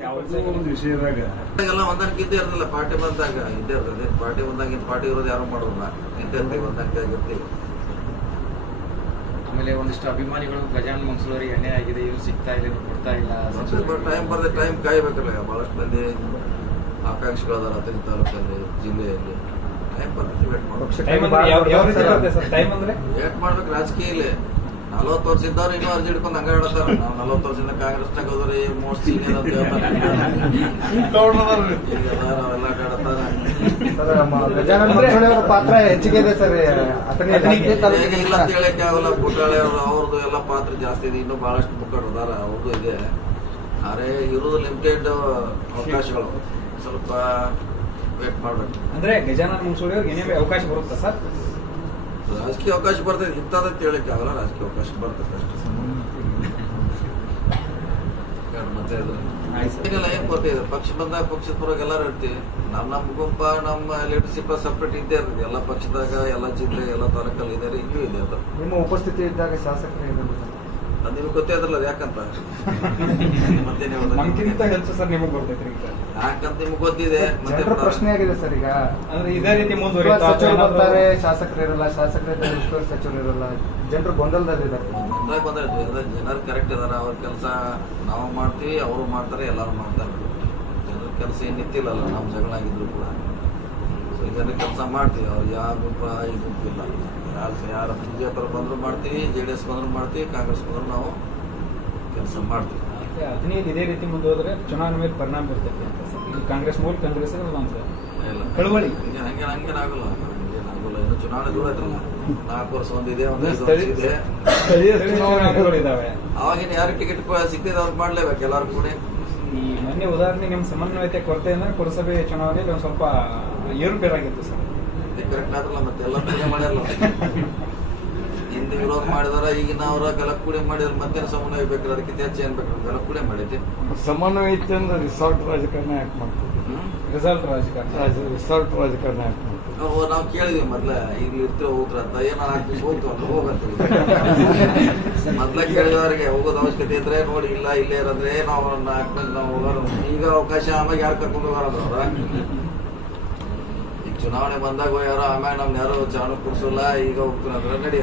ಯಾವುದೋ ಒಂದು ವಿಷಯದಾಗ. ಎಲ್ಲ ಹೊಂದಾಣಿಕೆ ಇದ್ದೇ ಇರಲ್ಲ ಪಾರ್ಟಿ ಬಂದಾಗ ಇದ್ದೇ ಇರ್ತದೆ. ಪಾರ್ಟಿ ಬಂದಾಗ ಇನ್ ಪಾರ್ಟಿ ಇರೋದು ಯಾರು ಮಾಡೋದಿಲ್ಲ ಇದ್ದೇ ಇರ್ತೀವಿ ಹೊಂದಾಣಿಕೆ ಆಗಿರ್ತೀವಿ ಆಮೇಲೆ ಒಂದಿಷ್ಟು ಅಭಿಮಾನಿಗಳು ಗಜಾನ್ ಮಂಗ್ಸೂರಿ ಎಣ್ಣೆ ಆಗಿದೆ ಇವ್ರು ಸಿಗ್ತಾ ಇಲ್ಲ ಇವ್ರು ಕೊಡ್ತಾ ಇಲ್ಲ ಟೈಮ್ ಬರದೆ ಟೈಮ್ ಕಾಯ್ಬೇಕಲ್ಲ ಬಹಳಷ್ಟು ಮಂದಿ ಆಕಾಂಕ್ಷಿಗಳದಾರ ಅತನಿ ತಾಲೂಕಲ್ಲಿ ಜಿಲ್ಲೆಯಲ್ಲಿ. ಟೈಮ್ ವೇಟ್ ಮಾಡ್ಬೇಕು. ಅಂದ್ರೆ ವೇಟ್ ಮಾಡ್ಬೇಕು ರಾಜಕೀಯ ಇಲ್ಲಿ. ನಲವತ್ತು ವರ್ಷ ಇದ್ದವ್ರು ಇನ್ನೂ ಅರ್ಜಿ ಹಿಡ್ಕೊಂಡು ಹಂಗ ಹೇಳ್ತಾರ ನಾವು ನಲವತ್ತು ವರ್ಷದಿಂದ ಕಾಂಗ್ರೆಸ್ ಹೋದ್ರೆ ಮೋಸ್ಟ್ ಸೀನಿಯರ್ ಅಂತ ಹೇಳ್ತಾರೆ. ಅವೆಲ್ಲ ಕಾಡತ್ತಾರ. ಪಾತ್ರ ಹೆಚ್ಚಿಗೆ ಇದೆ ಸರ್ ಅತನಿ ಇಲ್ಲ ಅಂತ ಹೇಳಕ್ಕೆ ಆಗಲ್ಲ ಬುಟ್ಟಾಳೆ ಅವರು ಅವ್ರದ್ದು ಎಲ್ಲ ಪಾತ್ರ ಜಾಸ್ತಿ ಇದೆ ಇನ್ನೂ ಬಹಳಷ್ಟು ಮುಖಂಡರು ಅದಾರ ಅವ್ರದ್ದು ಇದೆ. ಅರೆ ಇರೋದು ಲಿಮಿಟೆಡ್ ಅವಕಾಶಗಳು. ಸ್ವಲ್ಪ ವೇಟ್ ಮಾಡ್ಬೇಕು. ಅಂದ್ರೆ ಗಜಾನನ್ ಮುಂಚೂಡಿಯವ್ರಿಗೆ ಅವ್ರಿಗೆ ಏನೇ ಅವಕಾಶ ಬರುತ್ತಾ ಸರ್? ರಾಜಕೀಯ ಅವಕಾಶ ಬರ್ತದೆ ಇಂಥದ್ದು ಹೇಳಕ್ಕೆ ಆಗಲ್ಲ ರಾಜಕೀಯ ಅವಕಾಶ ಬರ್ತದೆ ಅಷ್ಟು. ಮತ್ತೆ ಪಕ್ಷ ಬಂದಾಗ ಪಕ್ಷದ ಪರವಾಗಿ ಎಲ್ಲರೂ ಇರ್ತೀವಿ. ನಮ್ಮ ನಮ್ಮ ಗುಂಪ ನಮ್ಮ ಲೀಡರ್ಶಿಪ್ ಸಪ್ರೇಟ್ ಇದ್ದೇ ಇರ್ತದೆ. ಎಲ್ಲ ಪಕ್ಷದಾಗ ಎಲ್ಲ ಜಿಲ್ಲೆ ಎಲ್ಲ ತಾಲೂಕಲ್ಲಿ ಇದ್ದಾರೆ ಇಲ್ಲೂ ಇದೆ ಅದು. ನಿಮ್ಮ ಉಪಸ್ಥಿತಿ ಇದ್ದಾಗ ಶಾಸಕರು. ಅದು ನಿಮ್ಗೆ ಗೊತ್ತೇ ಅದಲ್ಲ ಅದು ಯಾಕಂತ. ಮತ್ತೇನ್? ನಮ್ಗಿಂತ ಹೆಚ್ಚು ಸರ್ ನಿಮಗೆ ಗೊತ್ತೈತ್ರಿ ಯಾಕಂತ ನಿಮ್ಗೆ ಗೊತ್ತಿದೆ ಮತ್ತೆ ಜನರ ಪ್ರಶ್ನೆ ಆಗಿದೆ ಸರ್ ಈಗ. ಅಂದ್ರೆ ಇದೇ ರೀತಿ ಮುಂದುವರಿತಾ ಸಚಿವರು ಬರ್ತಾರೆ ಶಾಸಕರು ಇರಲ್ಲ ಶಾಸಕರು ಉಸ್ತುವಾರಿ ಸಚಿವರು ಇರಲ್ಲ ಜನರು ಗೊಂದಲದಲ್ಲಿದ್ದಾರೆ ಅದ್ರಾಗ ಅಂದ್ರೆ ಜನರು ಕರೆಕ್ಟ್ ಇದಾರೆ ಅವ್ರ ಕೆಲಸ ನಾವು ಮಾಡ್ತೀವಿ ಅವರು ಮಾಡ್ತಾರೆ ಎಲ್ಲರೂ ಮಾಡ್ತಾರೆ. ಜನರ ಕೆಲಸ ಏನು ನಿಂತಿಲ್ಲಲ್ಲ ನಮ್ಮ ಜಗಳ ಆಗಿದ್ರು ಕೂಡ. ಜನರ ಕೆಲಸ ಮಾಡ್ತೀವಿ. ಅವ್ರು ಯಾವ ಗುಂಪ ಈ ಗುಂಪು ಇಲ್ಲ ಯಾರು ಯಾರು ಬಿ ಜೆ ಪಿ ಬಂದ್ರು ಮಾಡ್ತೀವಿ ಜೆ ಡಿ ಎಸ್ ಬಂದ್ರು ಮಾಡ್ತೀವಿ ಕಾಂಗ್ರೆಸ್ ಬಂದ್ರು ನಾವು ಕೆಲಸ ಮಾಡ್ತೀವಿ. ಹದಿನೈದು ಇದೇ ರೀತಿ ಮುಂದುವರೆದ್ರೆ ಚುನಾವಣೆ ಮೇಲೆ ಪರಿಣಾಮ ಬೀರ್ತೈತೆ ಅಂತ ಸರ್. ಕಾಂಗ್ರೆಸ್ ಮೂಲ ಕಾಂಗ್ರೆಸ್ ಒಂದು ಇಲ್ಲ. ಕಳವಳಿ. ಹಂಗೆ ಹಂಗೆ ಹಂಗೇನಾಗಲ್ಲ ಹಂಗೇನಾಗಲ್ಲ ಇನ್ನು ಚುನಾವಣೆ ದೂರ ಐತಲ್ಲ ನಾಲ್ಕು ವರ್ಷ ಒಂದಿದೆ ಒಂದು ಇದೆ. ಚುನಾವಣೆಗಳು ಇದಾವೆ ಅವಾಗಿನ ಯಾರು ಟಿಕೆಟ್ ಸಿಕ್ತಿದೆ ಅವ್ರು ಮಾಡ್ಲೇಬೇಕು. ಎಲ್ಲರೂ ಕೂಡ. ಈ ಮೊನ್ನೆ ಉದಾಹರಣೆ ನಿಮ್ಮ ಸಮನ್ವಯತೆ ಕೊರತೆ ಅಂದ್ರೆ ಪುರಸಭೆ ಚುನಾವಣೆಯಲ್ಲಿ ಒಂದು ಸ್ವಲ್ಪ ಏರುಪೇರಾಗಿತ್ತು ಸರ್. ಕರೆಕ್ಟ್ ಆದ್ರಲ್ಲ ಮತ್ತೆ ಎಲ್ಲ ಪೂಜೆ ಮಾಡ್ಯಾರಲ್ಲ. ಹಿಂದೆ ವಿರೋಧ ಮಾಡಿದಾರ ಈಗಿನ ಅವರ ಗಲಕ್ಕೂಡೆ ಮಾಡಿದ್ರೆ ಮತ್ತೆ ಸಮನ್ವಯ ಬೇಕು ಅದಕ್ಕೆ ಹೆಚ್ಚು ಏನ್ ಬೇಕು ಗಲಕ್ಕೂಡೆ ಮಾಡಿದ್ದೆ ಸಮನ್ವಯ ಇತ್ತು ಅಂದ್ರೆ ರಿಸಾರ್ಟ್ ರಾಜಕಾರಣ ಯಾಕೆ ಮಾಡ್ತೀವಿ ರಿಸಾರ್ಟ್ ರಿಸಲ್ಟ್ ರಾಜಕಾರಣ. ರಾಜ- ರಿಸಾರ್ಟ್ ರಾಜಕಾರಣ ಯಾಕೆ ಮಾಡ್ತೀವಿ ನಾವು ಕೇಳಿದ್ವಿ ಮೊದ್ಲ ಇಲ್ಲಿ ಇರ್ತೇವೆ ಹೋದ್ರ ಅಂತ ಏನಾರ ಹಾಕ್ತೀವಿ ಹೋಗ್ತು ಅಂತ ಹೋಗಂತ ಮೊದ್ಲ ಕೇಳಿದವರಿಗೆ ಹೋಗೋದು ಅವಶ್ಯಕತೆ ಇದ್ರೆ ನೋಡಿ, ಇಲ್ಲ, ಇಲ್ಲೇ ಇರೋದ್ರೆ ನಾವು ಹಾಕ್ಬೇಕು, ನಾವು ಹೋಗೋರು. ಈಗ ಅವಕಾಶ ಆಮೇಲೆ ಯಾರು ಕರ್ಕೊಂಡು ಈಗ ಚುನಾವಣೆ ಬಂದಾಗ ಯಾರೋ ಆಮೇಲೆ ನಮ್ಮ ಯಾರೋ ಚಾಣು ಕುಡ್ಸಲ್ಲ, ಈಗ ಹೋಗ್ತಾರೆ ಅಂದ್ರೆ ನಡಿ